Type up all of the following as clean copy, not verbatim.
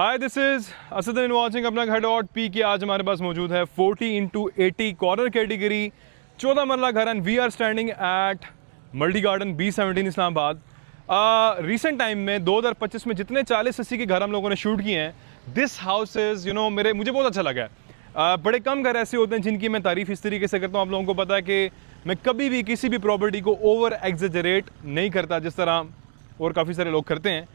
Hi this is Asaduddin watching अपना घर dot P के। आज हमारे पास मौजूद है 40x80 कॉर्नर कैटेगरी 14 मरला घर and we are standing at multi garden B17 Islamabad. Recent time में 2025 में जितने 40-80 के घर हम लोगों ने शूट किए हैं, दिस हाउस इज़ मुझे बहुत अच्छा लगा है। बड़े कम घर ऐसे होते हैं जिनकी मैं तारीफ़ इस तरीके से करता हूँ। आप लोगों को पता है कि मैं कभी भी किसी भी प्रॉपर्टी को ओवर एग्जेजरेट नहीं करता, जिस तरह और काफ़ी सारे लोग करते हैं।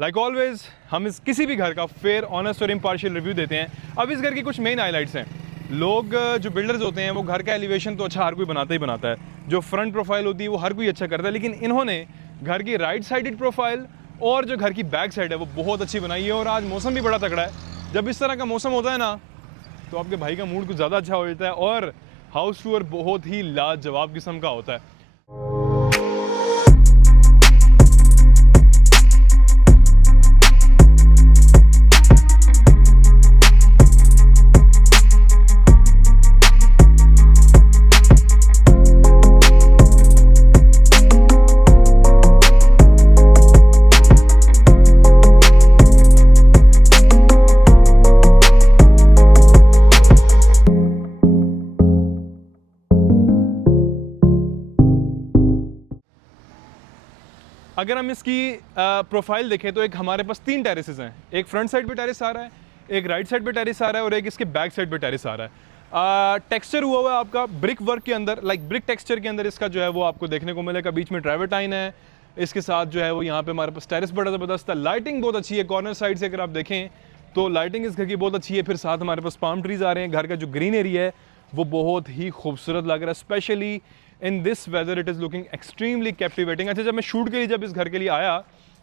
लाइक ऑलवेज हम इस किसी भी घर का फेयर, ऑनेस्ट और इम्पार्शियल रिव्यू देते हैं। अब इस घर की कुछ मेन हाइलाइट्स हैं। लोग जो बिल्डर्स होते हैं वो घर का एलिवेशन तो अच्छा हर कोई बनाता ही बनाता है, जो फ्रंट प्रोफाइल होती है वो हर कोई अच्छा करता है, लेकिन इन्होंने घर की राइट साइडेड प्रोफाइल और जो घर की बैक साइड है वो बहुत अच्छी बनाई है। और आज मौसम भी बड़ा तगड़ा है। जब इस तरह का मौसम होता है ना, तो आपके भाई का मूड कुछ ज़्यादा अच्छा हो जाता है और हाउस टूर बहुत ही लाजवाब किस्म का होता है। अगर हम इसकी प्रोफाइल देखें तो एक हमारे पास 3 टेरेसेस हैं। एक फ्रंट साइड पे टेरेस आ रहा है, एक राइट साइड पे टेरेस आ रहा है और एक इसके बैक साइड पे टेरेस आ रहा है। टेक्सचर हुआ हुआ है आपका ब्रिक वर्क के अंदर, लाइक ब्रिक टेक्सचर के अंदर इसका जो है वो आपको देखने को मिलेगा। बीच में ट्रैवर्टाइन है, इसके साथ जो है वो यहाँ पे हमारे पास टेरेस बड़ा ज़बरदस्त है। लाइटिंग बहुत अच्छी है। कॉर्नर साइड से अगर आप देखें तो लाइटिंग इस घर की बहुत अच्छी है। फिर साथ हमारे पास पाम ट्रीज आ रहे हैं। घर का जो ग्रीन एरिया है वो बहुत ही खूबसूरत लग रहा है, specially in this whether it is looking extremely captivating. अच्छा, जब मैं शूट के लिए जब इस घर के लिए आया,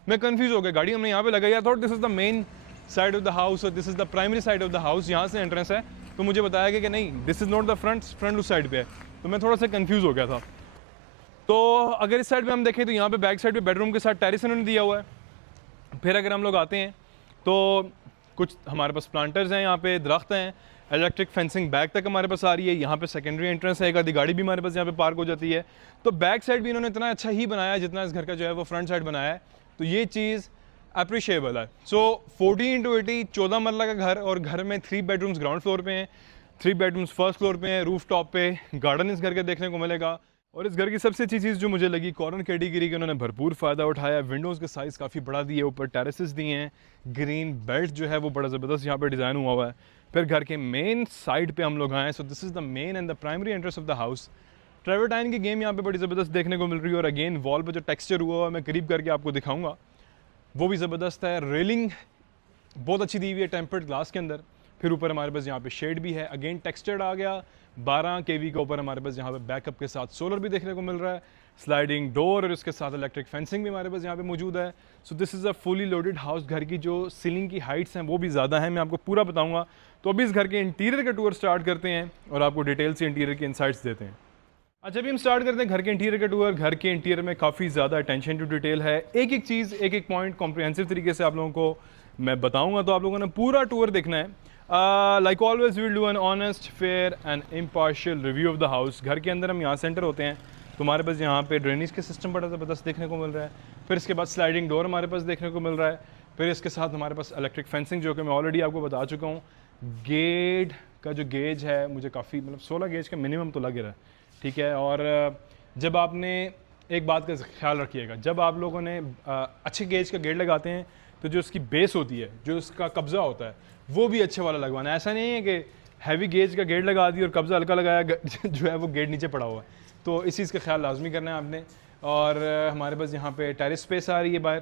मैं कंफ्यूज हो गया। गाड़ी हमने यहाँ पे लगाई, I thought this is the main side of the house और this is the primary side of the house, यहाँ से एंट्रेंस है। तो मुझे बताया गया कि नहीं, this is not the front उस साइड पे है। तो मैं थोड़ा सा कंफ्यूज हो गया था। तो अगर इस साइड पे हम देखें तो यहाँ पे बैक साइड पे बेडरूम के साथ टेरेस इन्होंने दिया हुआ है। फिर अगर हम लोग आते हैं तो कुछ हमारे पास प्लांटर्स हैं, यहाँ पे दरख्त हैं, इलेक्ट्रिक फेंसिंग बैक तक हमारे पास आ रही है। यहाँ पे सेकेंडरी एंट्रेंस है, एक आधी गाड़ी भी हमारे पास यहाँ पे पार्क हो जाती है। तो बैक साइड भी इन्होंने इतना अच्छा ही बनाया है जितना इस घर का जो है वो फ्रंट साइड बनाया है। तो ये चीज़ अप्रिशिएबल है। सो 40x80 14 मरला का घर और घर में 3 बेडरूम्स ग्राउंड फ्लोर पे हैं, 3 बेडरूम्स फर्स्ट फ्लोर पे हैं, रूफ टॉप पे गार्डन इस घर के देखने को मिलेगा। और इस घर की सबसे अच्छी चीज़ जो मुझे लगी, कॉर्नर कैटेगरी के उन्होंने भरपूर फ़ायदा उठाया। विंडोज़ के साइज़ काफ़ी बड़ा दिए, ऊपर टेरेसेस दिए हैं, ग्रीन बेल्ट जो है वो बड़ा ज़बरदस्त यहाँ पे डिज़ाइन हुआ हुआ है। फिर घर के मेन साइड पे हम लोग आए, so this is the main and the primary entrance of the house. Travertine की गेम यहाँ पे बड़ी ज़बरदस्त देखने को मिल रही है। और अगेन वॉल पे जो टेक्सचर हुआ हुआ है मैं करीब करके आपको दिखाऊंगा, वो भी ज़बरदस्त है। रेलिंग बहुत अच्छी दी हुई है टेम्पर्ड ग्लास के अंदर। फिर ऊपर हमारे पास यहाँ पे शेड भी है, अगेन टेक्सचर्ड आ गया। 12 kV के ऊपर हमारे पास यहाँ पे बैकअप के साथ सोलर भी देखने को मिल रहा है, स्लाइडिंग डोर और उसके साथ इलेक्ट्रिक फेंसिंग भी हमारे पास यहाँ पे मौजूद है। So this is a fully loaded house. घर की जो सीलिंग की हाइट्स हैं वो भी ज़्यादा हैं, मैं आपको पूरा बताऊँगा। तो अभी इस घर के इंटीरियर का टूर स्टार्ट करते हैं और आपको डिटेल से इंटीरियर के इंसाइट्स देते हैं। अच्छा, अभी हम स्टार्ट करते हैं घर के इंटीरियर का टूर। घर के इंटीरियर में काफ़ी ज़्यादा अटेंशन टू डिटेल है। एक एक चीज़, एक एक पॉइंट कॉम्प्रिहेंसिव तरीके से आप लोगों को मैं बताऊँगा, तो आप लोगों ने पूरा टूर देखना है। Like always we will do an honest, fair and impartial review of the house. घर के अंदर हम यहाँ सेंटर होते हैं तो हमारे पास यहाँ पे ड्रेनेज के सिस्टम बड़ा ज़बरदस्त देखने को मिल रहा है। फिर इसके बाद स्लाइडिंग डोर हमारे पास देखने को मिल रहा है। फिर इसके साथ हमारे पास इलेक्ट्रिक फेंसिंग, जो कि मैं ऑलरेडी आपको बता चुका हूँ। गेट का जो गेज है मुझे काफ़ी 16 गेज का मिनिमम तो लग रहा है, ठीक है। और जब आपने एक बात का ख्याल रखिएगा, जब आप लोगों ने अच्छे गेज का गेट लगाते हैं तो जो उसकी बेस होती है, जो उसका कब्ज़ा होता है, वो भी अच्छे वाला लगवाना है। ऐसा नहीं है कि हैवी गेज का गेट लगा दी और कब्ज़ा हल्का लगाया, जो है वो गेट नीचे पड़ा हुआ है। तो इस चीज़ का ख्याल लाजमी करना है आपने। और हमारे पास यहाँ पे टेरेस स्पेस आ रही है बाहर,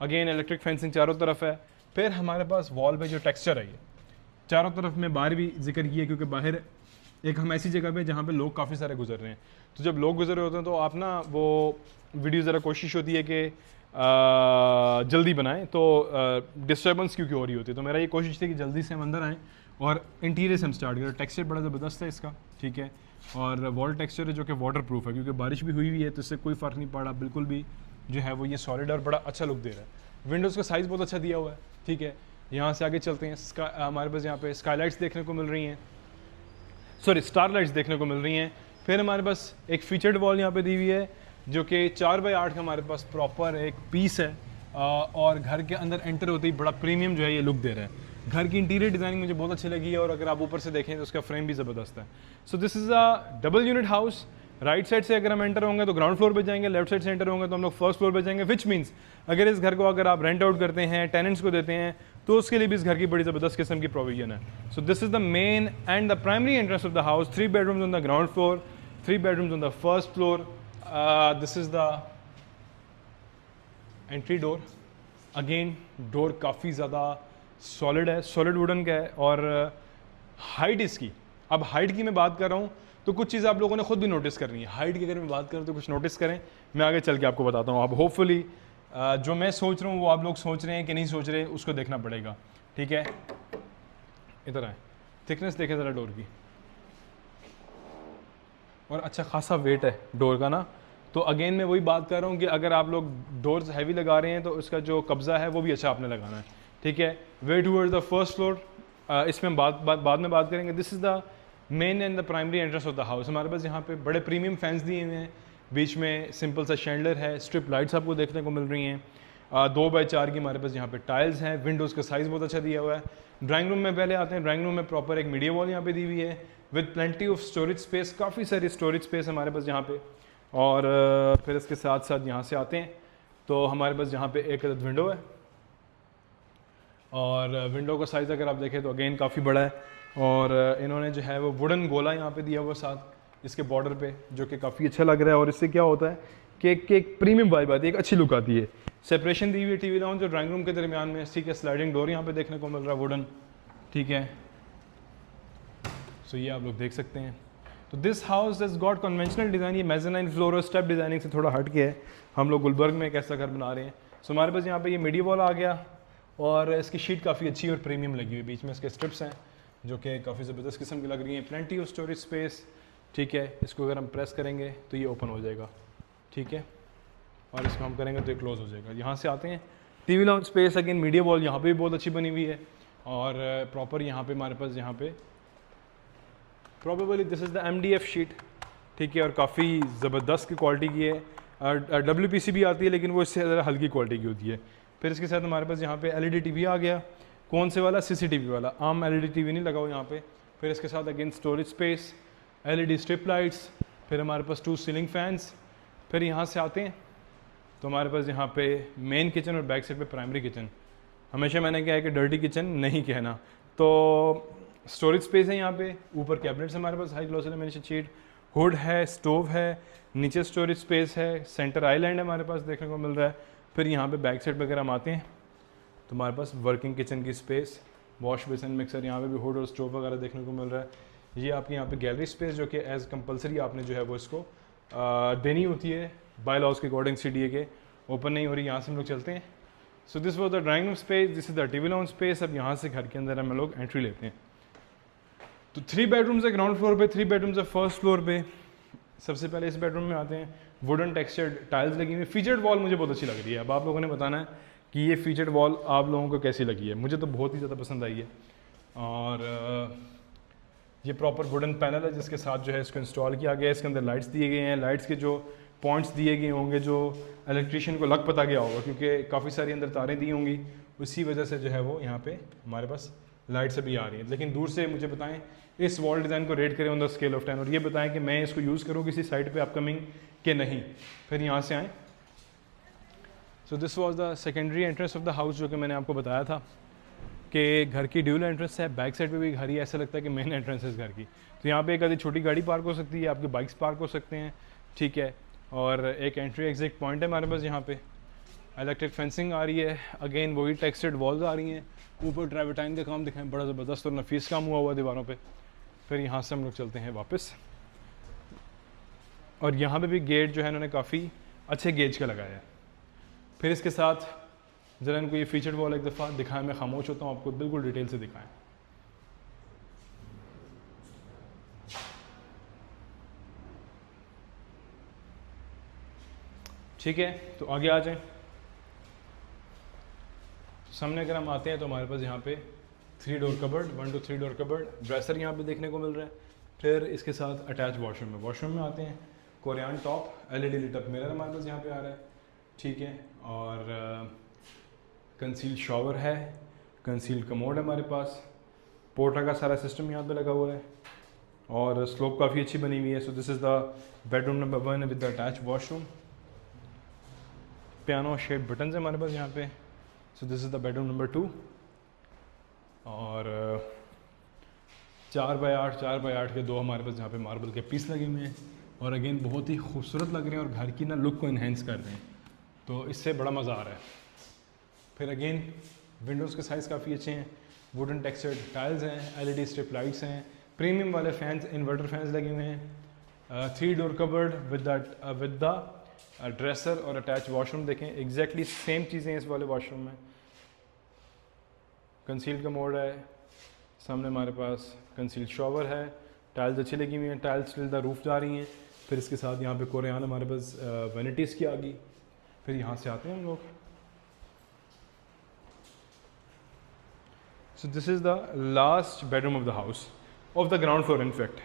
अगेन इलेक्ट्रिक फेंसिंग चारों तरफ है। फिर हमारे पास वॉल पे जो टेक्सचर है, ये चारों तरफ में बाहर भी जिक्र किया, क्योंकि बाहर एक हम ऐसी जगह पे जहाँ पे लोग काफ़ी सारे गुजर रहे हैं। तो जब लोग गुजर रहे होते हैं तो आप ना वो वीडियो ज़रा कोशिश होती है कि जल्दी बनाएं, तो डिस्टर्बेंस क्योंकि हो रही होती है। तो मेरा ये कोशिश थी कि जल्दी से हम अंदर आएँ और इंटीरियर से हम स्टार्ट करें। टेक्सचर बड़ा ज़बरदस्त है इसका, ठीक है। और वॉल टेक्सचर है जो कि वाटर प्रूफ है, क्योंकि बारिश भी हुई हुई है तो इससे कोई फ़र्क नहीं पड़ा, बिल्कुल भी जो है वो ये सॉलिड और बड़ा अच्छा लुक दे रहा है। विंडोज़ का साइज़ बहुत अच्छा दिया हुआ है, ठीक है। यहाँ से आगे चलते हैं। हमारे पास यहाँ पे स्काईलाइट्स देखने को मिल रही हैं, सॉरी स्टार लाइट्स देखने को मिल रही हैं। फिर हमारे पास एक फीचर्ड वॉल यहाँ पे दी हुई है जो कि 4x8 का हमारे पास प्रॉपर एक पीस है, और घर के अंदर एंटर होते ही बड़ा प्रीमियम जो है ये लुक दे रहा है। घर की इंटीरियर डिज़ाइनिंग मुझे बहुत अच्छी लगी है, और अगर आप ऊपर से देखें तो उसका फ्रेम भी ज़बरदस्त है। So this is a double unit house. Right side से अगर हम एंटर होंगे तो ग्राउंड फ्लोर पे जाएंगे, लेफ्ट साइड से एंटर होंगे तो हम लोग फर्स्ट फ्लोर पे जाएंगे, विच मीन्स अगर इस घर को अगर आप रेंट आउट करते हैं, टेनेंट्स को देते हैं, तो उसके लिए भी इस घर की बड़ी ज़बरदस्त किस्म की प्रोविजन है। So this is the main and the primary entrance of the house. 3 bedrooms on the ground floor, 3 bedrooms on the first floor. This is the entry door. Again door काफ़ी ज़्यादा सॉलिड है, solid wooden का है, और height इसकी, अब height की मैं बात कर रहा हूँ तो कुछ चीज़ आप लोगों ने खुद भी नोटिस करनी है। हाइट की अगर मैं बात करूँ तो कुछ नोटिस करें, मैं आगे चल के आपको बताता हूँ। अब होपफुली जो मैं सोच रहा हूँ वो आप लोग सोच रहे हैं कि नहीं सोच रहे, उसको देखना पड़ेगा, ठीक है। इधर आए, थिकनेस देखें ज़रा डोर की, और अच्छा खासा वेट है डोर का ना। तो अगेन मैं वही बात कर रहा हूँ कि अगर आप लोग डोर्स हैवी लगा रहे हैं तो उसका जो कब्ज़ा है वो भी अच्छा आपने लगाना है, ठीक है। Way towards the first floor, इसमें हम बाद में बात करेंगे। This is the main and the primary entrance of the house. हमारे पास यहाँ पे बड़े प्रीमियम फैंस दिए हुए हैं, बीच में सिंपल सा शैंडलर है, स्ट्रिप लाइट्स आपको देखने को मिल रही हैं, 2x4 की हमारे पास यहाँ पे टाइल्स हैं, विंडोज़ का साइज़ बहुत अच्छा दिया हुआ है। ड्राइंग रूम में पहले आते हैं। ड्राइंग रूम में प्रॉपर एक मीडिया वॉल यहाँ पे दी हुई है with plenty of storage space, काफ़ी सारी स्टोरेज स्पेस हमारे पास यहाँ पे। और फिर इसके साथ साथ यहाँ से आते हैं तो हमारे पास यहाँ पे एक विंडो है, और विंडो का साइज़ अगर आप देखें तो अगेन काफ़ी बड़ा है, और इन्होंने जो है वो वुडन गोला यहाँ पे दिया हुआ साथ इसके बॉर्डर पे, जो कि काफ़ी अच्छा लग रहा है। और इससे क्या होता है कि एक प्रीमियम वाइब आती है, एक अच्छी लुक आती है। सेपरेशन दी हुई है टीवी लाउंज और ड्राइंग रूम के दरमियान में, ठीक है। स्लाइडिंग डोर यहाँ पे देखने को मिल रहा है वुडन, ठीक है। सो ये आप लोग देख सकते हैं। तो this house is got conventional design, ये मेज़नाइन फ्लोर और स्टेप डिज़ाइनिंग से थोड़ा हट के है। हम लोग गुलबर्ग में एक ऐसा घर बना रहे हैं। सो हमारे पास यहाँ पे ये मीडिया वॉल आ गया, और इसकी शीट काफ़ी अच्छी और प्रीमियम लगी हुई, बीच में इसके स्ट्रिप्स हैं जो कि काफ़ी ज़बरदस्त किस्म की लग रही हैं। प्लेंटी ऑफ स्टोरेज स्पेस, ठीक है। इसको अगर हम प्रेस करेंगे तो ये ओपन हो जाएगा, ठीक है, और इसको हम करेंगे तो ये क्लोज़ हो जाएगा। यहाँ से आते हैं TV lounge space, again media wall यहाँ पे भी बहुत अच्छी बनी हुई है, और प्रॉपर यहाँ पे हमारे पास यहाँ पे probably this is the MDF sheet, ठीक है, और काफ़ी ज़बरदस्त की क्वालिटी की है। WPC भी आती है लेकिन वो इससे ज़्यादा हल्की क्वालिटी की होती है। फिर इसके साथ हमारे पास यहाँ पे LED TV आ गया। कौन से वाला? CCTV वाला, आम LED TV नहीं लगा हुआ यहाँ पे। फिर इसके साथ again storage space, LED strip lights, फिर हमारे पास 2 सीलिंग फैंस। फिर यहाँ से आते हैं तो हमारे पास यहाँ पे मेन किचन और बैक साइड पे प्राइमरी किचन। हमेशा मैंने कहा है कि डर्टी किचन नहीं कहना। तो स्टोरेज स्पेस है यहाँ पे, ऊपर कैबिनेट्स हमारे पास high glossy lamination sheet, hood है, स्टोव है, नीचे स्टोरेज स्पेस है, सेंटर आइलैंड हमारे पास देखने को मिल रहा है। फिर यहाँ पे बैक साइड वगैरह हम आते हैं तो हमारे पास वर्किंग किचन की स्पेस, वॉश बेसिन, मिक्सर, यहाँ पे भी हुड और स्टोव वगैरह देखने को मिल रहा है। ये आपकी यहाँ पे गैलरी स्पेस जो कि एज कंपलसरी आपने जो है वो इसको देनी होती है बाय लॉज के अकॉर्डिंग, CDA के। ओपन नहीं हो रही, यहाँ से हम लोग चलते हैं। So this was the drawing room space, this is the TV lounge space. अब यहाँ से घर के अंदर हम लोग एंट्री लेते हैं। तो 3 बेडरूम्स है ग्राउंड फ्लोर पे, 3 बेडरूम्स है फर्स्ट फ्लोर पे। सबसे पहले इस बेडरूम में आते हैं। वुडन टेक्सचर्ड टाइल्स लगी हुई, फीचर्ड वॉल मुझे बहुत अच्छी लग रही है। अब आप लोगों ने बताना है कि ये फीचर्ड वॉल आप लोगों को कैसी लगी है। मुझे तो बहुत ही ज़्यादा पसंद आई है, और ये प्रॉपर वुडन पैनल है जिसके साथ जो है इसको इंस्टॉल किया गया है। इसके अंदर लाइट्स दिए गए हैं, लाइट्स के जो पॉइंट्स दिए गए होंगे जो इलेक्ट्रीशियन को लग पता गया होगा, क्योंकि काफ़ी सारी अंदर तारें दी होंगी, उसी वजह से जो है वो यहाँ पे हमारे पास लाइट्स अभी आ रही हैं। लेकिन दूर से मुझे बताएं, इस वॉल डिज़ाइन को रेट करें ऑन द स्केल ऑफ 10, और ये बताएं कि मैं इसको यूज़ करूँ किसी साइट पे अपकमिंग के नहीं। फिर यहाँ से आएँ। So this was the secondary entrance of the house, जो कि मैंने आपको बताया था कि घर की ड्यूल एंट्रेंस है। बैक साइड पे भी घर ही ऐसा लगता है कि मेन एंट्रेंस है इस घर की। तो यहाँ पे एक आधी छोटी गाड़ी पार्क हो सकती है, आपके बाइक्स पार्क हो सकते हैं, ठीक है। और एक एंट्री एग्जिट पॉइंट है हमारे पास यहाँ पे। इलेक्ट्रिक फेंसिंग आ रही है, अगेन वही टेक्सचर्ड वॉल्स आ रही हैं। ऊपर ट्राइवेटाइन का काम दिखाएं, बड़ा ज़बरदस्त और नफीस काम हुआ हुआ दीवारों पे। फिर यहाँ से हम लोग चलते हैं वापस, और यहाँ पे भी गेट जो है इन्होंने काफ़ी अच्छे गेज का लगाया है। फिर इसके साथ ज़रा इनको ये फीचर्ड वॉल एक दफ़ा दिखाएं, मैं खामोश होता हूँ, आपको बिल्कुल डिटेल से दिखाएं। ठीक है, तो आगे आ जाएं। सामने अगर हम आते हैं तो हमारे पास यहाँ पे 3 door cupboard, 1 to 3 door cupboard, dresser यहाँ पे देखने को मिल रहा है। फिर इसके साथ अटैच वॉशरूम में, वॉशरूम में आते हैं, Korean top, LED lit up mirror हमारे पास यहाँ पे आ रहा है, ठीक है। और कंसील शॉवर है, कंसील कमोड है हमारे पास, पोर्टा का सारा सिस्टम यहाँ पे लगा हुआ है और स्लोप काफ़ी अच्छी बनी हुई है। So this is the bedroom number 1 with the attach washroom. Piano shape buttons है हमारे पास यहाँ पे। So this is the bedroom number 2 और 4x8 के 2 हमारे पास यहाँ पे मार्बल के पीस लगे हुए हैं और अगेन बहुत ही खूबसूरत लग रहे हैं और घर की ना लुक को इन्हेंस कर रहे हैं, तो इससे बड़ा मज़ा आ रहा है। फिर अगेन विंडोज़ के साइज़ काफ़ी अच्छे हैं, वुडन टेक्सचर्ड टाइल्स हैं, एलईडी स्ट्रिप लाइट्स हैं, प्रीमियम वाले फैंस, इन्वर्टर फैंस लगे हुए हैं, 3 door cupboard with the dresser और अटैच वॉशरूम। देखें एग्जैक्टली सेम चीज़ें इस वाले वॉशरूम में। कंसील कमोड है, सामने हमारे पास कंसील शॉवर है, टाइल्स अच्छी लगी हुई हैं, टाइल्स टिल द रूफ जा रही हैं। फिर इसके साथ यहाँ पे कोरियान हमारे पास वेनिटीज़ की आ गई। फिर यहाँ से आते हैं हम लोग। So this is the last bedroom of the house, of the ground floor. In fact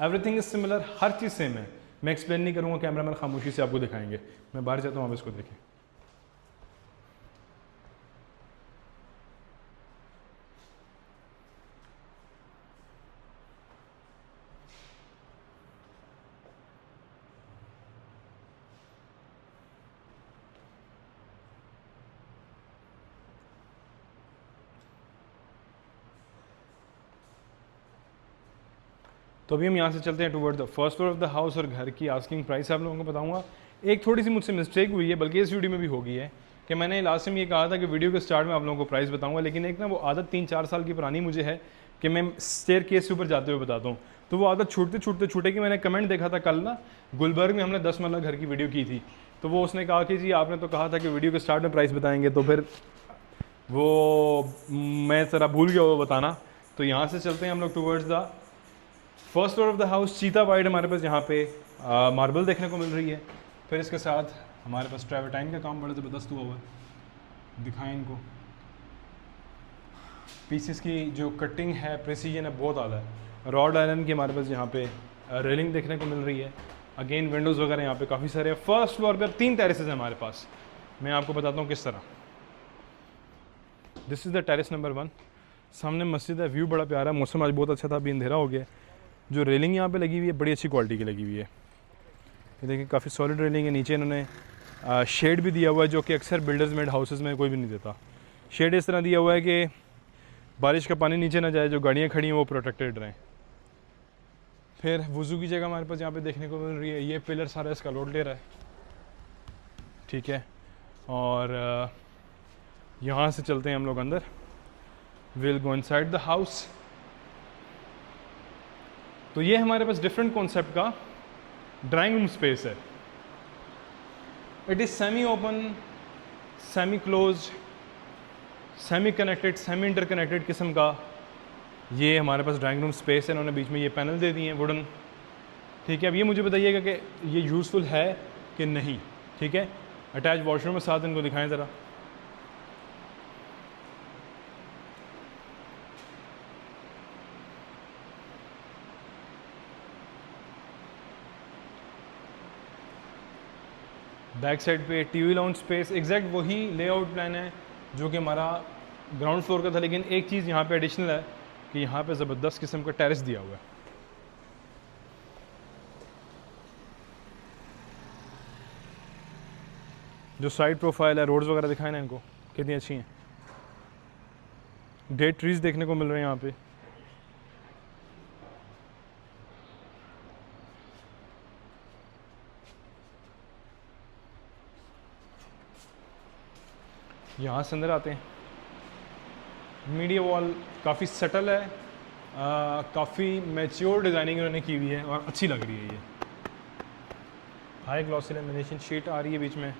everything is similar, her cheese same है। मैं एक्सप्लेन नहीं करूँगा, कैमरामैन खामोशी से आपको दिखाएंगे। मैं बाहर जाता हूँ, आप इसको देखें। तो अभी हम यहाँ से चलते हैं toward the first floor of the house और घर की आस्किंग प्राइस आप लोगों को बताऊंगा। एक थोड़ी सी मुझसे मिस्टेक हुई है, बल्कि इस वीडियो में भी हो गई है, कि मैंने लास्ट टाइम ये कहा था कि वीडियो के स्टार्ट में आप लोगों को प्राइस बताऊंगा, लेकिन एक ना वो आदत 3-4 साल की पुरानी मुझे है कि मैं स्टेयर केस से ऊपर जाते हुए बताता हूँ, तो वो आदत छूटेगी। मैंने कमेंट देखा था कल ना, गुलबर्ग में हमने 10 मरला घर की वीडियो की थी, तो वो उसने कहा कि जी आपने तो कहा था कि वीडियो के स्टार्ट में प्राइस बताएंगे, तो फिर वो मैं ज़रा भूल गया वो बताना। तो यहाँ से चलते हैं हम लोग towards the first floor of the house. चीता वाइड हमारे पास यहाँ पे मार्बल देखने को मिल रही है। फिर इसके साथ हमारे पास ट्रैवर्टाइन का काम बड़ा ज़बरदस्त हुआ हुआ है, दिखाएं इनको। पीसेस की जो कटिंग है, प्रेसीजन है, बहुत आला है। रॉड आयरन की हमारे पास यहाँ पे रेलिंग देखने को मिल रही है। अगेन विंडोज़ वगैरह यहाँ पे काफ़ी सारे हैं। फर्स्ट फ्लोर पर 3 टेरेसेस हैं हमारे पास, मैं आपको बताता हूँ किस तरह। This is the terrace number 1। सामने मस्जिद है, व्यू बड़ा प्यारा है। मौसम आज बहुत अच्छा था, अभी अंधेरा हो गया। जो रेलिंग यहाँ पे लगी हुई है बड़ी अच्छी क्वालिटी की लगी हुई है। ये देखिए काफ़ी सॉलिड रेलिंग है। नीचे इन्होंने शेड भी दिया हुआ है, जो कि अक्सर बिल्डर्स मेड हाउसेस में कोई भी नहीं देता। शेड इस तरह दिया हुआ है कि बारिश का पानी नीचे ना जाए, जो गाड़ियाँ खड़ी हैं वो प्रोटेक्टेड रहें। फिर वज़ू की जगह हमारे पास यहाँ पे देखने को मिल रही है। ये पिलर सारा इसका लोड ले रहा है, ठीक है। और यहाँ से चलते हैं हम लोग अंदर। Will go inside the house. तो ये हमारे पास डिफरेंट कॉन्सेप्ट का ड्राइंग रूम स्पेस है। It is semi open, semi close, semi connected, semi interconnected किस्म का ये हमारे पास ड्राइंग रूम स्पेस है। इन्होंने बीच में ये पैनल दे दिए हैं वुडन, ठीक है। अब ये मुझे बताइएगा कि ये यूज़फुल है कि नहीं, ठीक है। अटैच वॉशरूम के साथ इनको दिखाएं ज़रा। बैक साइड पे टीवी लाउंज स्पेस, एग्जैक्ट वही लेआउट प्लान है जो कि हमारा ग्राउंड फ्लोर का था, लेकिन एक चीज़ यहाँ पे एडिशनल है कि यहाँ पे ज़बरदस्त किस्म का टेरेस दिया हुआ है। जो साइड प्रोफाइल है, रोड्स वगैरह दिखाए ना इनको, कितनी अच्छी हैं। डेड ट्रीज देखने को मिल रहे हैं यहाँ पे। यहाँ से अंदर आते हैं। मीडिया वॉल काफ़ी सटल है, काफ़ी मैच्योर डिज़ाइनिंग उन्होंने की हुई है और अच्छी लग रही है। ये हाई ग्लॉसी लेमिनेशन शीट आ रही है बीच में,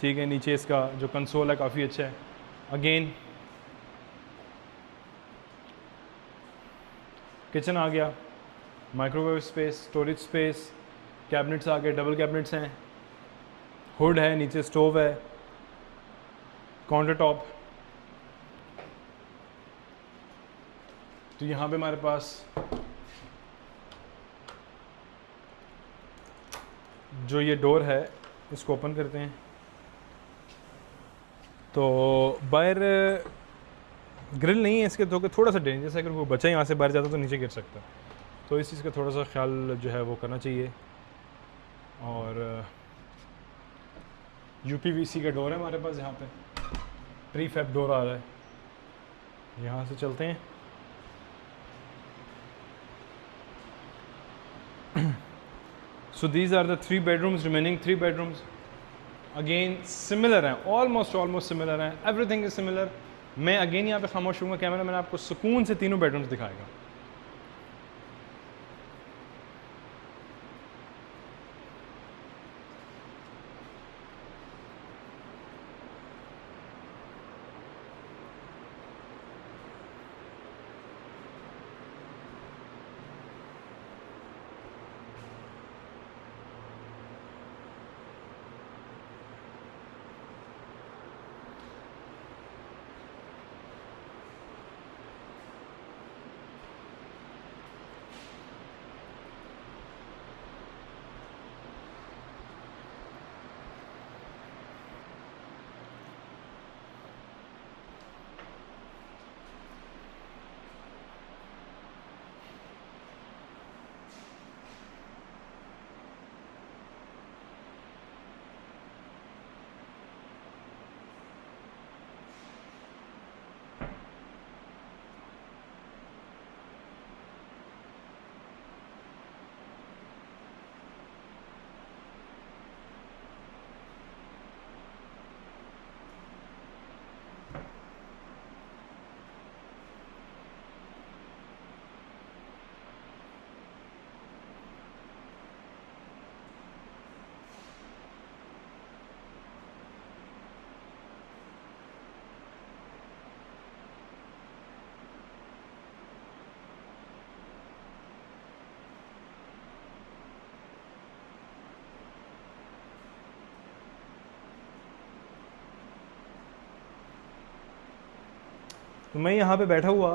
ठीक है। नीचे इसका जो कंसोल है काफ़ी अच्छा है। अगेन किचन आ गया, microwave space, storage space, cabinets आ गए, डबल कैबिनेट्स हैं, हुड है, नीचे स्टोव है, काउंटर टॉप। तो यहाँ पे हमारे पास जो ये डोर है इसको ओपन करते हैं तो बाहर ग्रिल नहीं है इसके, तो कि थोड़ा सा डेंजरस है, अगर वो बच्चा यहाँ से बाहर जाता तो नीचे गिर सकता है, तो इस चीज़ का थोड़ा सा ख्याल जो है वो करना चाहिए। और UPVC का डोर है हमारे पास, यहाँ पे प्रीफैब डोर आ रहा है। यहाँ से चलते हैं। So these are the 3 bedrooms, remaining 3 bedrooms again similar हैं, ऑलमोस्ट सिमिलर हैं, एवरीथिंग इज सिमिलर। मैं अगेन यहाँ पे खामोश हूँगा, कैमरा मैन आपको सुकून से तीनों बेडरूम्स दिखाएगा। तो मैं यहाँ पे बैठा हुआ,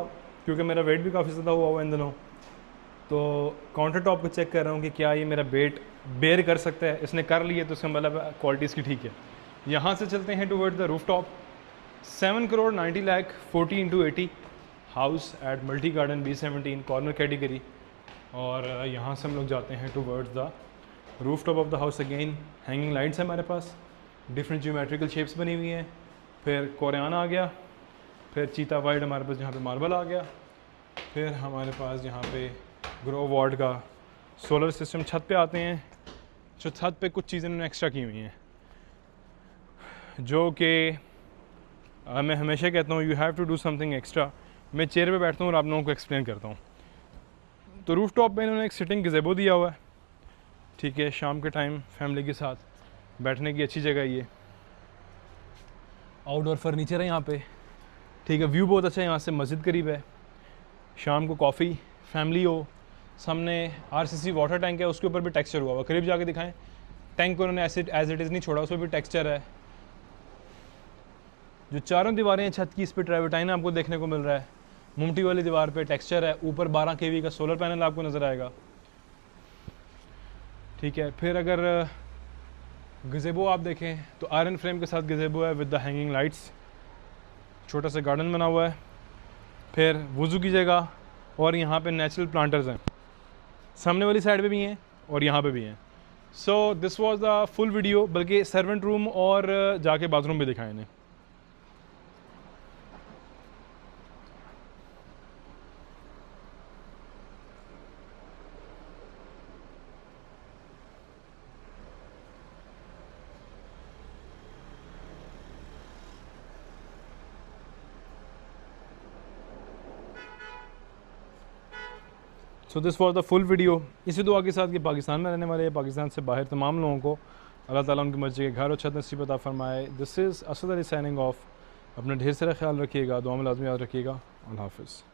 क्योंकि मेरा वेट भी काफ़ी ज़्यादा हुआ इन दिनों, तो काउंटर टॉप को चेक कर रहा हूँ कि क्या ये मेरा वेट बेयर कर सकता है। इसने कर लिए तो उसका मतलब क्वालिटी इसकी ठीक है। यहाँ से चलते हैं toward the roof top. 7 crore 90 lakh 40x80 house at multi garden B17 corner category. और यहाँ से हम लोग जाते हैं towards the roof top of the house. Again hanging lights है हमारे पास, डिफरेंट ज्योमेट्रिकल शेप्स बनी हुई हैं। फिर कोरियाना आ गया, फिर चीता वाइट हमारे पास जहाँ पे मार्बल आ गया, फिर हमारे पास यहाँ पे ग्रो वार्ड का सोलर सिस्टम। छत पे आते हैं, जो छत पे कुछ चीज़ें इन्होंने एक्स्ट्रा की हुई हैं, जो कि मैं हमेशा कहता हूँ you have to do something extra. मैं चेयर पे बैठता हूँ और आप लोगों को एक्सप्लेन करता हूँ। तो रूफ टॉप पर इन्होंने एक सिटिंग गज़ेबो दिया हुआ है, ठीक है, शाम के टाइम फैमिली के साथ बैठने की अच्छी जगह ये। आउटडोर फर्नीचर है यहाँ पे, ठीक है, व्यू बहुत अच्छा है, यहाँ से मस्जिद करीब है। शाम को कॉफ़ी फैमिली हो, सामने RCC वाटर टैंक है, उसके ऊपर भी टेक्सचर हुआ हुआ, करीब जाके दिखाएं। टैंक को उन्होंने एज इट इज़ नहीं छोड़ा, उस पर भी टेक्सचर है। जो चारों दीवारें हैं छत की, इस पर ट्राइवेटाइन आपको देखने को मिल रहा है। मुमटी वाली दीवार पे टेक्सचर है, ऊपर 12 kV का सोलर पैनल आपको नज़र आएगा, ठीक है। फिर अगर गज़ेबो आप देखें तो आयरन फ्रेम के साथ गज़ेबो है विद द हैंगिंग लाइट्स। छोटा सा गार्डन बना हुआ है, फिर वुज़ू की जगह, और यहाँ पे नेचुरल प्लांटर्स हैं, सामने वाली साइड पे भी हैं और यहाँ पे भी हैं। So this was the full video, बल्कि सर्वेंट रूम और जाके बाथरूम भी दिखाए इन्हें। So this was the full video. इसी दुआ के साथ कि पाकिस्तान में रहने वाले, पाकिस्तान से बाहर तमाम लोगों को अल्लाह ताला उनकी मर्जी के घर और छत नसीब अता फरमाए। This is Asad Ali signing off. अपना ढेर सारा ख्याल रखिएगा, दुआ में लाजमी याद रखिएगा। अल्लाह हाफ़िज़।